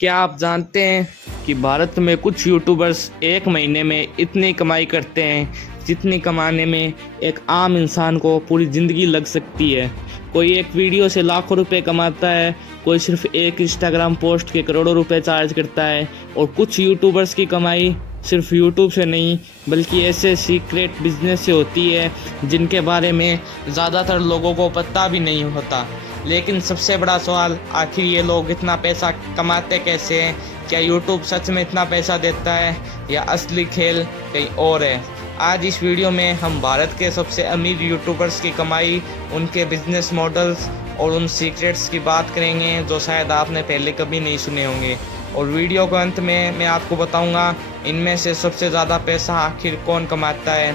क्या आप जानते हैं कि भारत में कुछ यूट्यूबर्स एक महीने में इतनी कमाई करते हैं जितनी कमाने में एक आम इंसान को पूरी ज़िंदगी लग सकती है। कोई एक वीडियो से लाखों रुपए कमाता है, कोई सिर्फ एक इंस्टाग्राम पोस्ट के करोड़ों रुपए चार्ज करता है और कुछ यूट्यूबर्स की कमाई सिर्फ यूट्यूब से नहीं बल्कि ऐसे सीक्रेट बिजनेस से होती है जिनके बारे में ज़्यादातर लोगों को पता भी नहीं होता। लेकिन सबसे बड़ा सवाल, आखिर ये लोग इतना पैसा कमाते कैसे हैं? क्या यूट्यूब सच में इतना पैसा देता है या असली खेल कहीं और है? आज इस वीडियो में हम भारत के सबसे अमीर यूट्यूबर्स की कमाई, उनके बिजनेस मॉडल्स और उन सीक्रेट्स की बात करेंगे जो शायद आपने पहले कभी नहीं सुने होंगे। और वीडियो के अंत में मैं आपको बताऊंगा इनमें से सबसे ज़्यादा पैसा आखिर कौन कमाता है।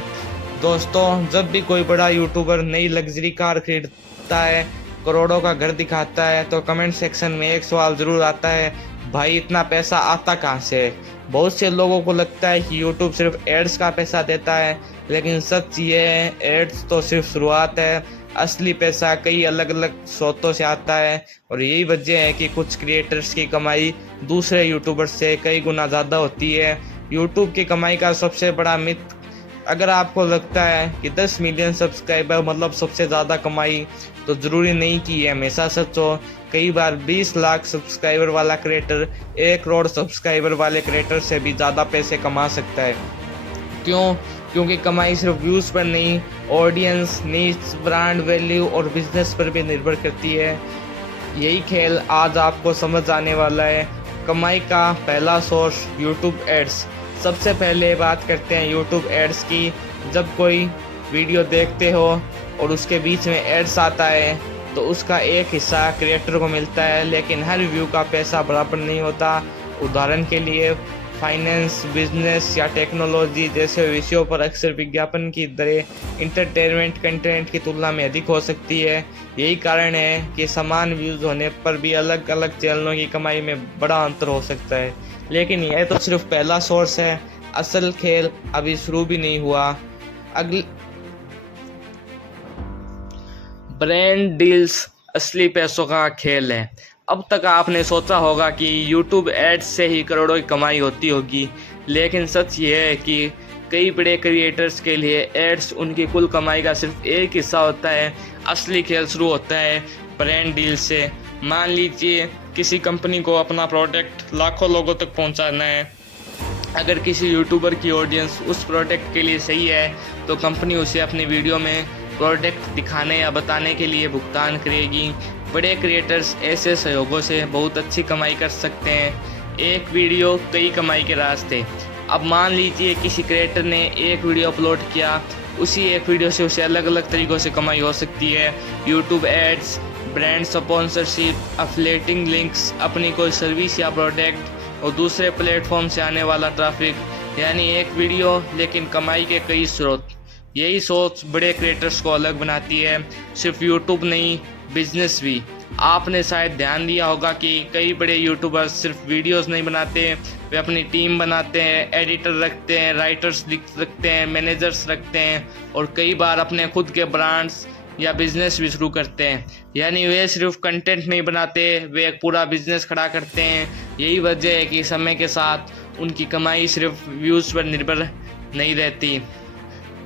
दोस्तों, जब भी कोई बड़ा यूट्यूबर नई लग्जरी कार खरीदता है, करोड़ों का घर दिखाता है, तो कमेंट सेक्शन में एक सवाल ज़रूर आता है, भाई इतना पैसा आता कहाँ से? बहुत से लोगों को लगता है कि यूट्यूब सिर्फ एड्स का पैसा देता है, लेकिन सच ये है, एड्स तो सिर्फ शुरुआत है। असली पैसा कई अलग अलग स्रोतों से आता है और यही वजह है कि कुछ क्रिएटर्स की कमाई दूसरे यूट्यूबर्स से कई गुना ज़्यादा होती है। यूट्यूब की कमाई का सबसे बड़ा मिथ, अगर आपको लगता है कि 10 मिलियन सब्सक्राइबर मतलब सबसे ज़्यादा कमाई, तो ज़रूरी नहीं कि ये हमेशा सच हो। कई बार 20 लाख सब्सक्राइबर वाला क्रिएटर 1 करोड़ सब्सक्राइबर वाले क्रिएटर से भी ज़्यादा पैसे कमा सकता है। क्यों? क्योंकि कमाई सिर्फ व्यूज़ पर नहीं, ऑडियंस, नीड्स, ब्रांड वैल्यू और बिजनेस पर भी निर्भर करती है। यही खेल आज आपको समझ आने वाला है। कमाई का पहला सोर्स, यूट्यूब एड्स। सबसे पहले बात करते हैं यूट्यूब एड्स की। जब कोई वीडियो देखते हो और उसके बीच में एड्स आता है तो उसका एक हिस्सा क्रिएटर को मिलता है, लेकिन हर व्यू का पैसा बराबर नहीं होता। उदाहरण के लिए फाइनेंस, बिजनेस या टेक्नोलॉजी जैसे विषयों पर अक्सर विज्ञापन की दरें इंटरटेनमेंट कंटेंट की तुलना में अधिक हो सकती है। यही कारण है कि समान व्यूज़ होने पर भी अलग अलग चैनलों की कमाई में बड़ा अंतर हो सकता है। लेकिन यह तो सिर्फ पहला सोर्स है, असल खेल अभी शुरू भी नहीं हुआ। अगली ब्रांड डील्स असली पैसों का खेल है। अब तक आपने सोचा होगा कि YouTube एड्स से ही करोड़ों की कमाई होती होगी, लेकिन सच ये है कि कई बड़े क्रिएटर्स के लिए एड्स उनकी कुल कमाई का सिर्फ एक हिस्सा होता है। असली खेल शुरू होता है ब्रांड डील से। मान लीजिए किसी कंपनी को अपना प्रोडक्ट लाखों लोगों तक पहुंचाना है। अगर किसी यूट्यूबर की ऑडियंस उस प्रोडक्ट के लिए सही है तो कंपनी उसे अपनी वीडियो में प्रोडक्ट दिखाने या बताने के लिए भुगतान करेगी। बड़े क्रिएटर्स ऐसे सहयोगों से बहुत अच्छी कमाई कर सकते हैं। एक वीडियो कई कमाई के रास्ते। अब मान लीजिए किसी क्रिएटर ने एक वीडियो अपलोड किया, उसी एक वीडियो से उसे अलग अलग तरीक़ों से कमाई हो सकती है। YouTube ads, brand sponsorship, affiliating links, अपनी कोई सर्विस या प्रोडक्ट और दूसरे प्लेटफॉर्म से आने वाला ट्रैफिक। यानी एक वीडियो लेकिन कमाई के कई स्रोत। यही सोच बड़े क्रिएटर्स को अलग बनाती है। सिर्फ यूट्यूब नहीं, बिजनेस भी। आपने शायद ध्यान दिया होगा कि कई बड़े यूट्यूबर्स सिर्फ वीडियोस नहीं बनाते, वे अपनी टीम बनाते हैं, एडिटर रखते हैं, राइटर्स रखते हैं, मैनेजर्स रखते हैं और कई बार अपने खुद के ब्रांड्स या बिजनेस भी शुरू करते हैं। यानी वे सिर्फ कंटेंट नहीं बनाते, वे एक पूरा बिजनेस खड़ा करते हैं। यही वजह है कि समय के साथ उनकी कमाई सिर्फ व्यूज़ पर निर्भर नहीं रहती।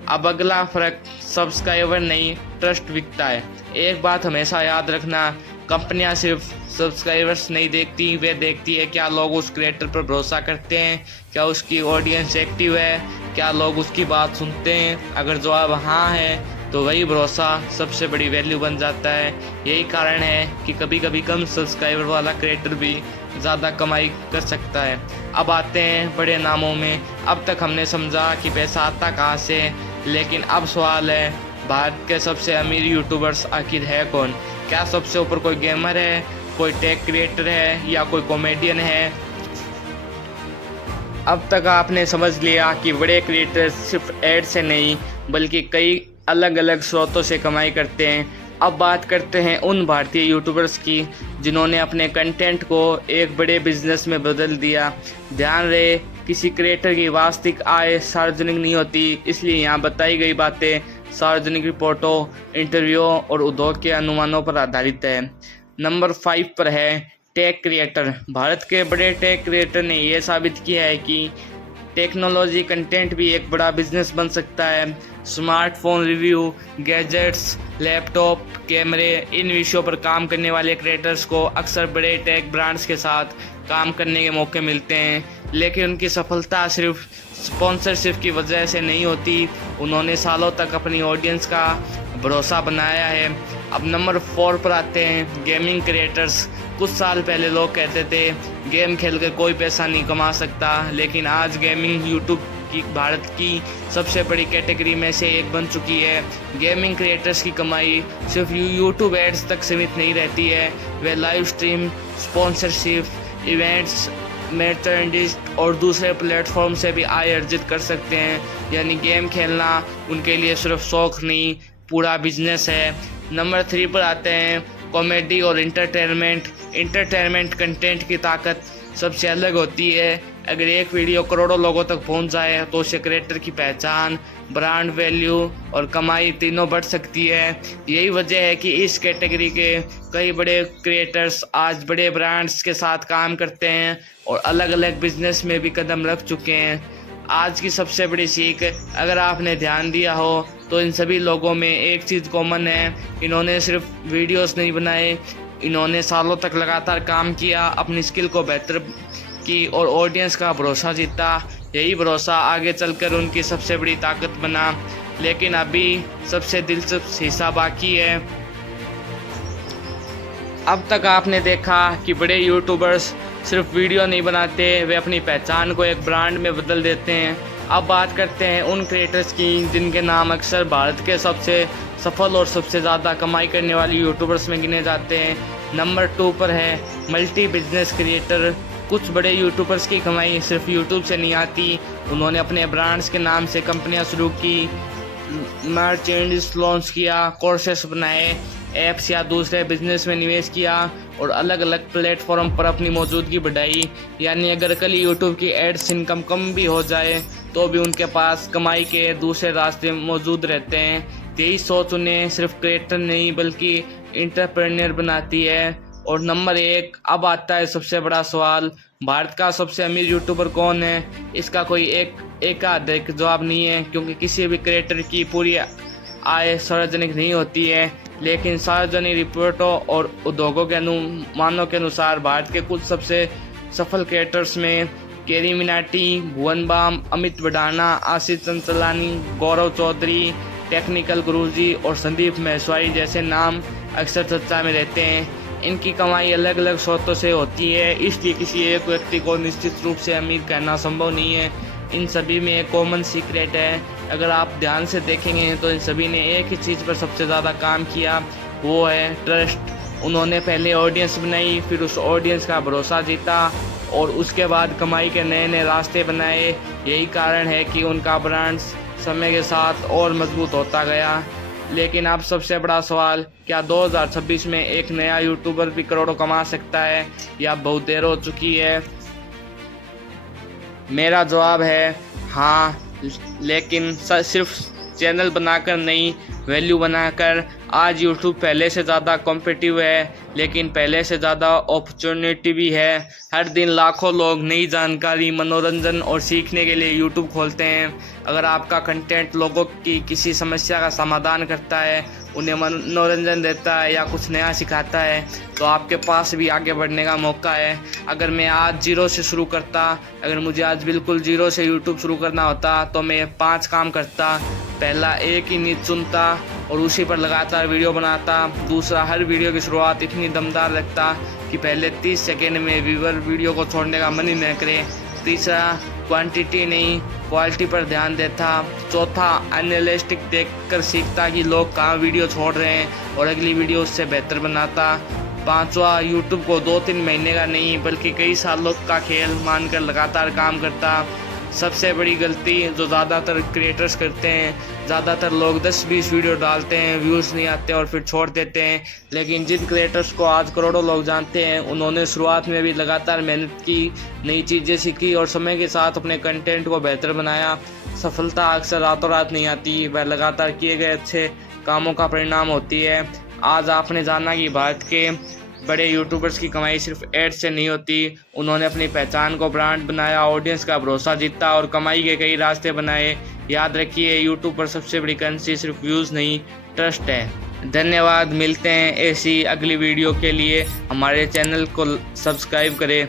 अब अगला फ़र्क, सब्सक्राइबर नहीं, ट्रस्ट बिकता है। एक बात हमेशा याद रखना, कंपनियां सिर्फ सब्सक्राइबर्स नहीं देखती, वे देखती है क्या लोग उस क्रिएटर पर भरोसा करते हैं, क्या उसकी ऑडियंस एक्टिव है, क्या लोग उसकी बात सुनते हैं। अगर जवाब हाँ है तो वही भरोसा सबसे बड़ी वैल्यू बन जाता है। यही कारण है कि कभी कभी कम सब्सक्राइबर वाला क्रिएटर भी ज़्यादा कमाई कर सकता है। अब आते हैं बड़े नामों में। अब तक हमने समझा कि पैसा आता कहाँ से, लेकिन अब सवाल है, भारत के सबसे अमीर यूट्यूबर्स आखिर है कौन? क्या सबसे ऊपर कोई गेमर है, कोई टेक क्रिएटर है या कोई कॉमेडियन है? अब तक आपने समझ लिया कि बड़े क्रिएटर्स सिर्फ एड से नहीं बल्कि कई अलग अलग स्रोतों से कमाई करते हैं। अब बात करते हैं उन भारतीय यूट्यूबर्स की जिन्होंने अपने कंटेंट को एक बड़े बिजनेस में बदल दिया। ध्यान रहे, किसी क्रिएटर की वास्तविक आय सार्वजनिक नहीं होती, इसलिए यहाँ बताई गई बातें सार्वजनिक रिपोर्टों, इंटरव्यू और उद्योग के अनुमानों पर आधारित है। नंबर 5 पर है टेक क्रिएटर। भारत के बड़े टेक क्रिएटर ने यह साबित किया है कि टेक्नोलॉजी कंटेंट भी एक बड़ा बिजनेस बन सकता है। स्मार्टफोन रिव्यू, गैजेट्स, लैपटॉप, कैमरे, इन विषयों पर काम करने वाले क्रिएटर्स को अक्सर बड़े टेक ब्रांड्स के साथ काम करने के मौके मिलते हैं, लेकिन उनकी सफलता सिर्फ स्पॉन्सरशिप की वजह से नहीं होती। उन्होंने सालों तक अपनी ऑडियंस का भरोसा बनाया है। अब नंबर 4 पर आते हैं गेमिंग क्रिएटर्स। कुछ साल पहले लोग कहते थे गेम खेल कर कोई पैसा नहीं कमा सकता, लेकिन आज गेमिंग यूट्यूब की भारत की सबसे बड़ी कैटेगरी में से एक बन चुकी है। गेमिंग क्रिएटर्स की कमाई सिर्फ यूट्यूब एड्स तक सीमित नहीं रहती है। वे live stream, sponsorship, events, merchandise और दूसरे प्लेटफॉर्म से भी आय अर्जित कर सकते हैं। यानी गेम खेलना उनके लिए सिर्फ शौक नहीं, पूरा बिजनेस है। नंबर 3 पर आते हैं कॉमेडी और इंटरटेनमेंट कंटेंट की ताकत सबसे अलग होती है। अगर एक वीडियो करोड़ों लोगों तक पहुंच जाए तो उससे क्रिएटर की पहचान, ब्रांड वैल्यू और कमाई तीनों बढ़ सकती है। यही वजह है कि इस कैटेगरी के कई बड़े क्रिएटर्स आज बड़े ब्रांड्स के साथ काम करते हैं और अलग अलग बिजनेस में भी कदम रख चुके हैं। आज की सबसे बड़ी सीख, अगर आपने ध्यान दिया हो तो इन सभी लोगों में एक चीज़ कॉमन है। इन्होंने सिर्फ वीडियोस नहीं बनाए, इन्होंने सालों तक लगातार काम किया, अपनी स्किल को बेहतर की और ऑडियंस का भरोसा जीता। यही भरोसा आगे चलकर उनकी सबसे बड़ी ताकत बना। लेकिन अभी सबसे दिलचस्प हिस्सा बाकी है। अब तक आपने देखा कि बड़े यूट्यूबर्स सिर्फ वीडियो नहीं बनाते, वे अपनी पहचान को एक ब्रांड में बदल देते हैं। अब बात करते हैं उन क्रिएटर्स की जिनके नाम अक्सर भारत के सबसे सफल और सबसे ज़्यादा कमाई करने वाले यूट्यूबर्स में गिने जाते हैं। नंबर 2 पर है मल्टी बिजनेस क्रिएटर। कुछ बड़े यूट्यूबर्स की कमाई सिर्फ यूट्यूब से नहीं आती, उन्होंने अपने ब्रांड्स के नाम से कंपनियां शुरू की, मर्चेंडाइज लॉन्च किया, कोर्सेस बनाए, ऐप्स या दूसरे बिजनेस में निवेश किया और अलग अलग प्लेटफॉर्म पर अपनी मौजूदगी बढ़ाई। यानी अगर कल यूट्यूब की एड्स इनकम कम भी हो जाए तो भी उनके पास कमाई के दूसरे रास्ते मौजूद रहते हैं। यही सोच उन्हें सिर्फ क्रिएटर नहीं बल्कि एंटरप्रेन्योर बनाती है। और नंबर 1, अब आता है सबसे बड़ा सवाल, भारत का सबसे अमीर यूट्यूबर कौन है? इसका कोई एक आधिक जवाब नहीं है, क्योंकि किसी भी क्रिएटर की पूरी आय सार्वजनिक नहीं होती है। लेकिन सार्वजनिक रिपोर्टों और उद्योगों के अनुमानों के अनुसार भारत के कुछ सबसे सफल क्रिएटर्स में केरी मिनाटी, भुवन बाम, अमित बडाना, आशीष चंचलानी, गौरव चौधरी, टेक्निकल गुरुजी और संदीप महेश्वरी जैसे नाम अक्सर चर्चा में रहते हैं। इनकी कमाई अलग अलग स्रोतों से होती है, इसलिए किसी एक व्यक्ति को निश्चित रूप से अमीर कहना संभव नहीं है। इन सभी में एक कॉमन सीक्रेट है। अगर आप ध्यान से देखेंगे तो इन सभी ने एक ही चीज़ पर सबसे ज़्यादा काम किया, वो है ट्रस्ट। उन्होंने पहले ऑडियंस बनाई, फिर उस ऑडियंस का भरोसा जीता और उसके बाद कमाई के नए नए रास्ते बनाए। यही कारण है कि उनका ब्रांड समय के साथ और मजबूत होता गया। लेकिन अब सबसे बड़ा सवाल, क्या 2026 में एक नया यूट्यूबर भी करोड़ों कमा सकता है या बहुत देर हो चुकी है? मेरा जवाब है हाँ, लेकिन सिर्फ चैनल बनाकर नहीं, वैल्यू बनाकर। आज यूट्यूब पहले से ज़्यादा कॉम्पिटिटिव है, लेकिन पहले से ज़्यादा अपॉर्चुनिटी भी है। हर दिन लाखों लोग नई जानकारी, मनोरंजन और सीखने के लिए यूट्यूब खोलते हैं। अगर आपका कंटेंट लोगों की किसी समस्या का समाधान करता है, उन्हें मनोरंजन देता है या कुछ नया सिखाता है, तो आपके पास भी आगे बढ़ने का मौका है। अगर मैं आज जीरो से शुरू करता, अगर मुझे आज बिल्कुल जीरो से यूट्यूब शुरू करना होता तो मैं 5 काम करता। पहला, एक ही नीति चुनता और उसी पर लगातार वीडियो बनाता। दूसरा, हर वीडियो की शुरुआत इतनी दमदार रखता कि पहले 30 सेकेंड में व्यूअर वीडियो को छोड़ने का मन ही न करे। तीसरा, क्वांटिटी नहीं क्वालिटी पर ध्यान देता। चौथा, एनालिटिक देखकर सीखता कि लोग कहाँ वीडियो छोड़ रहे हैं और अगली वीडियो उससे बेहतर बनाता। पांचवा, यूट्यूब को 2-3 महीने का नहीं बल्कि कई सालों का खेल मानकर लगातार काम करता। सबसे बड़ी गलती जो ज़्यादातर क्रिएटर्स करते हैं, ज़्यादातर लोग 10-20 वीडियो डालते हैं, व्यूज़ नहीं आते और फिर छोड़ देते हैं। लेकिन जिन क्रिएटर्स को आज करोड़ों लोग जानते हैं, उन्होंने शुरुआत में भी लगातार मेहनत की, नई चीज़ें सीखी और समय के साथ अपने कंटेंट को बेहतर बनाया। सफलता अक्सर रातों रात नहीं आती, वह लगातार किए गए अच्छे कामों का परिणाम होती है। आज आपने जाना कि भारत के बड़े यूट्यूबर्स की कमाई सिर्फ एड्स से नहीं होती, उन्होंने अपनी पहचान को ब्रांड बनाया, ऑडियंस का भरोसा जीता और कमाई के कई रास्ते बनाए। याद रखिए, यूट्यूब पर सबसे बड़ी करेंसी सिर्फ व्यूज़ नहीं, ट्रस्ट है। धन्यवाद, मिलते हैं ऐसी अगली वीडियो के लिए। हमारे चैनल को सब्सक्राइब करें।